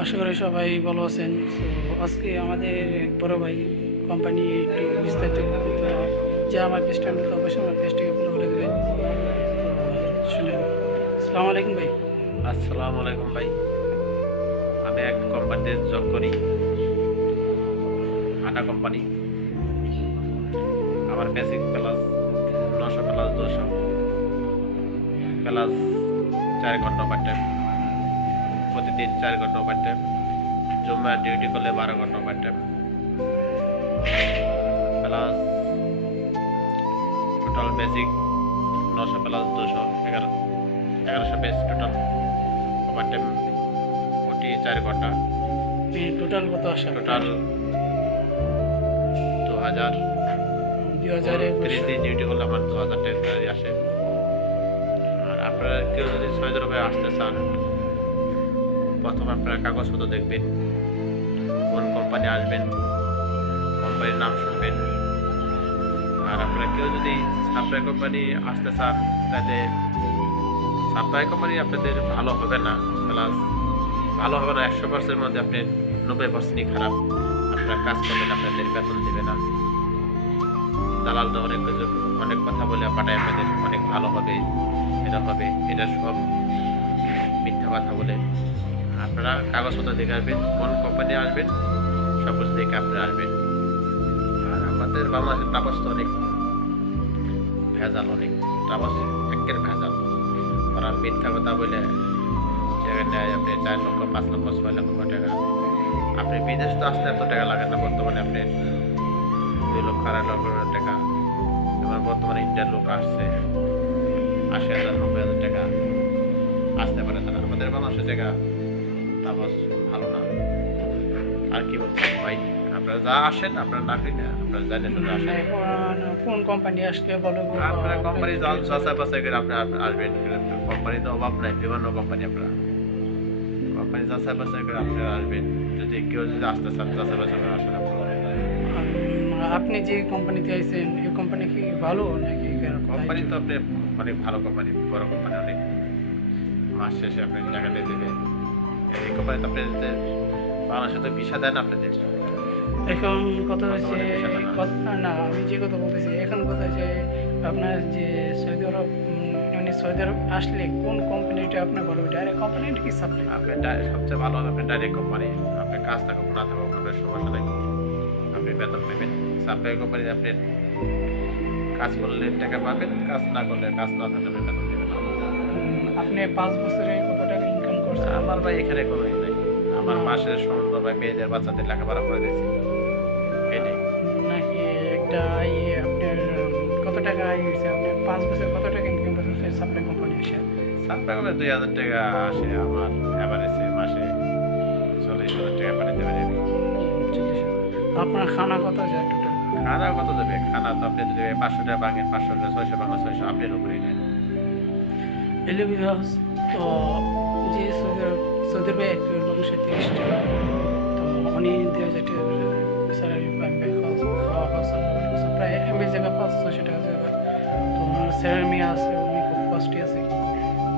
আশা করি সবাই ভালো আছেন। তো আজকে আমাদের বড় ভাই কোম্পানি একটু বিস্তারিত তো যে আমার পেজটা আমি তো অবশ্যই আমার পেজটাকে ফলো করে দেবেন। তো শুনেন। আসসালামু আলাইকুম ভাই। আসসালামু আলাইকুম ভাই। আমি এক কোম্পানিতে জব করি, আটা কোম্পানি। আমার বেসিক প্লাস 900 প্লাস 200 প্লাস 4 ঘন্টা ওভার টাইম, প্রতিদিন 4 ঘন্টা ওভার টাইম। জুম্মার ডিউটি করলে 12 ঘন্টা over time plus total basic 900 plus 200 1100 base total over time, ওটি 4 ঘন্টা। টোটাল কত আসা? টোটাল 2000। 30 দিন ডিউটি করলে আমার 2000 টাকা স্যালারি আসে। আর আপনারা কেউ যদি সৌদি আরবে আসতে চান, প্রথম আপনারা কাগজপত্র দেখবেন, কোন কোম্পানি আসবেন, কোম্পানির নাম শুনবেন। আর আপনারা কেউ যদি সাপ্লাই কোম্পানি আসতে চান, তাহলে সাপ্লাই কোম্পানি আপনাদের ভালো হবে না, প্লাস ভালো হবে না 100%-এর মধ্যে আপনি 90%ই খারাপ। আপনারা কাজ করবেন, আপনাদের বেতন দেবে না। দালাল তো অনেক কথা বলে পাঠায় আপনাদের, অনেক ভালো হবে, এটা হবে, এটা সব মিথ্যা কথা বলে। আপনারা কাগজপত্র দেখে আসবেন, কোন কোম্পানি আসবেন, সব কিছু দেখে আপনারা আসবেন। আর আমাদের বাংলাদেশের ট্রাভেলস তো অনেক ভেজাল, অনেক ট্রাভেলস একের ভেজাল। ওরা মিথ্যা কথা বলে জায়গায় নেয় আপনি 4 লক্ষ 5 লক্ষ 6 লক্ষ টাকা। আপনি বিদেশ তো আসতে এত টাকা লাগে না, বর্তমানে আপনি 2 লক্ষ 2.5 লক্ষ টাকা। এবার বর্তমানে ইন্ডিয়ার লোক আসছে 80,000 90,000 টাকা আসতে পারে তারা। আমাদের বাংলাদেশের টাকা তাপস ভালো না। আর কি বলছেন ভাই, আপনারা যা আসেন, আপনারা না করি না, আপনারা জানেন শুধু আসেন। এখন কোন কোম্পানি আসলে বলো? আপনারা কোম্পানি যাচাই বাছাই করে আপনি আসবেন। কোম্পানি তো অভাব নাই, বিভিন্ন কোম্পানি। আপনারা কোম্পানি যাচাই বাছাই করে আপনারা আসবেন। যদি কেউ যদি আসতে চান, যাচাই বাছাই করে আসেন আপনারা। আপনি যে কোম্পানিতে আইছেন এই কোম্পানি কি ভালো নাকি খারাপ? কোম্পানি তো আপনি অনেক ভালো কোম্পানি, বড় কোম্পানি, অনেক মাস শেষে আপনি টাকা দিয়ে দেবে। এই কোম্পানি তো আপনাদের বাংলাদেশে তো ভিসা দেন আপনাদের। এখন কথা হচ্ছে বর্তমানে না, আমি যে কথা বলতেছি এখন কথা হচ্ছে আপনার যে সৌদি আরব মানে সৌদি আরব আসলে কোন কোম্পানিটা আপনার ভালো? ডাইরেক্ট কোম্পানি কি সাপ্লাই? আপনি সবচেয়ে ভালো হবে আপনি ডাইরেক্ট কোম্পানি। আপনার কাজ থাকুক না থাকুক আপনার সমস্যা নেই, আপনি বেতন পাবেন। সাপ্লাই কোম্পানি আপনি কাজ করলে টাকা পাবেন, কাজ না করলে, কাজ না থাকলে আপনি বেতন দেবেন না। আপনি 5 বছরে কত টাকা ইনকাম করছেন? আমার ভাই এখানে কোনো ই নাই। আমার মাসের সমুদ্র ভাই মেয়েদের বাচ্চাদের লেখাপড়া করে দিয়েছি, এটাই। নাকি একটা আপনার কত টাকা আয় হয়েছে? আপনি 5 বছর কত টাকা ইনকাম করছেন সাপ্লাই কোম্পানি এসে? সাপ্লাই কোম্পানি 2,000 টাকা আসে আমার অ্যাভারেজে, মাসে 40,000 টাকা পাঠাতে পারি আমি। আপনার খানা কত যায় টোটাল? খানা কত দেবে? খানা তো আপনি যদি 500 টাকা ভাঙেন, 500 টাকা 600 ভাঙা 600 আপনার উপরেই নেন। এলিভিহাস তো যে সৌদি আরবে একটু মানুষের 30 টাকা, তো উনি 2,000 টাকা স্যালারি পাবে, খাওয়া খরচা প্রায় এমবি জায়গা 500-600 টাকা জায়গা। তো ওনার স্যালারি মেয়ে আছে, উনি খুব কষ্টে আছে।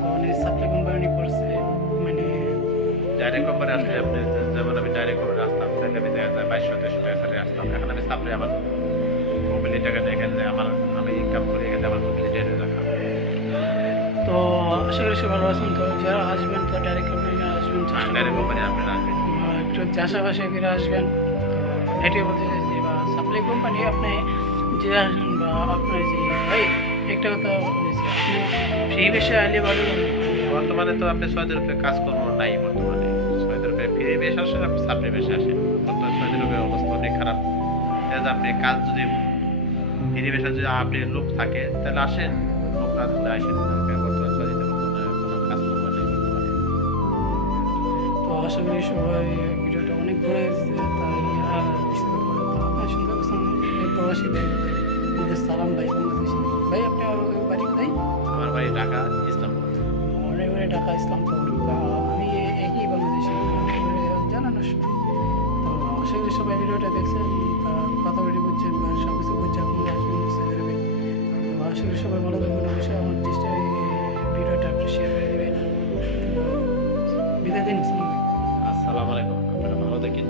তো উনি সাপ্লাই কোম্পানি করছে মানে ডাইরেক্ট কোম্পানি আসলে আপনি, যেমন আমি ডাইরেক্ট কোম্পানি আসতাম, তাহলে আমি দেখা যায় 2200-2300 টাকা স্যালারি আসতাম। এখন আমি সাপ্লাই আমার মোবাইলের টাকা নিয়ে এখানে আমার, আমি ইনকাম করি এখানে, আমার মোবাইলের টাকা। তো আশা করি সে ভালো আছেন। তো যারা আসবেন তো ডাইরেক্ট কোম্পানি আসবেন, চেষ্টা ডাইরেক্ট করবেন কোম্পানি আপনারা আসবেন। একটু চাষাবাসে করে আসবেন। তো এটাই বলতে চাইছি, বা সাপ্লাই কোম্পানি আপনি যে আসবেন বা আপনার যে ভাই একটা কথা বলেছি, আপনি ফ্রি বেশে আইলে ভালো। বর্তমানে তো আপনি 6,000 রুপে কাজকর্ম নাই বর্তমানে। 6,000 রুপে ফ্রি বেশ আসেন, আপনি সাপ্লাই বেশি আসেন। বর্তমানে 6,000 রুপে অবস্থা অনেক খারাপ। তাহলে আপনি কাজ যদি ফ্রি বেশে যদি আপনি লোক থাকে তাহলে আসেন, লোক না থাকলে আসেন না। বর্তমানে 6,000 কোনো কাজকর্ম নেই বর্তমানে। তো আশা করি সবাই ভিডিওটা অনেক বড় হয়েছে, তাই আর বিস্তারিত বলবো না। আপনার সুন্দর প্রবাসী ভাই আমাদের সালাম ভাই, বাংলাদেশি ভাই। আপনার বাড়ি কোথায়? আমার বাড়ি ঢাকা, ইসলামপুর। অনেক বাড়ি ঢাকা, ইসলামপুর। আমি একই বাংলাদেশি জানানো শুনি। তো আশা করি সবাই ভিডিওটা দেখছেন, কথা বলে বুঝছেন বা সব কিছু বুঝছে আপনারা আসবেন বুঝতে পারবেন। তো আশা করি সবাই ভালো থাকবেন। অবশ্যই আমার দেশটা ভিডিওটা আপনি শেয়ার করে দেবেন। বিদায় দিন। আসসালামু দেখি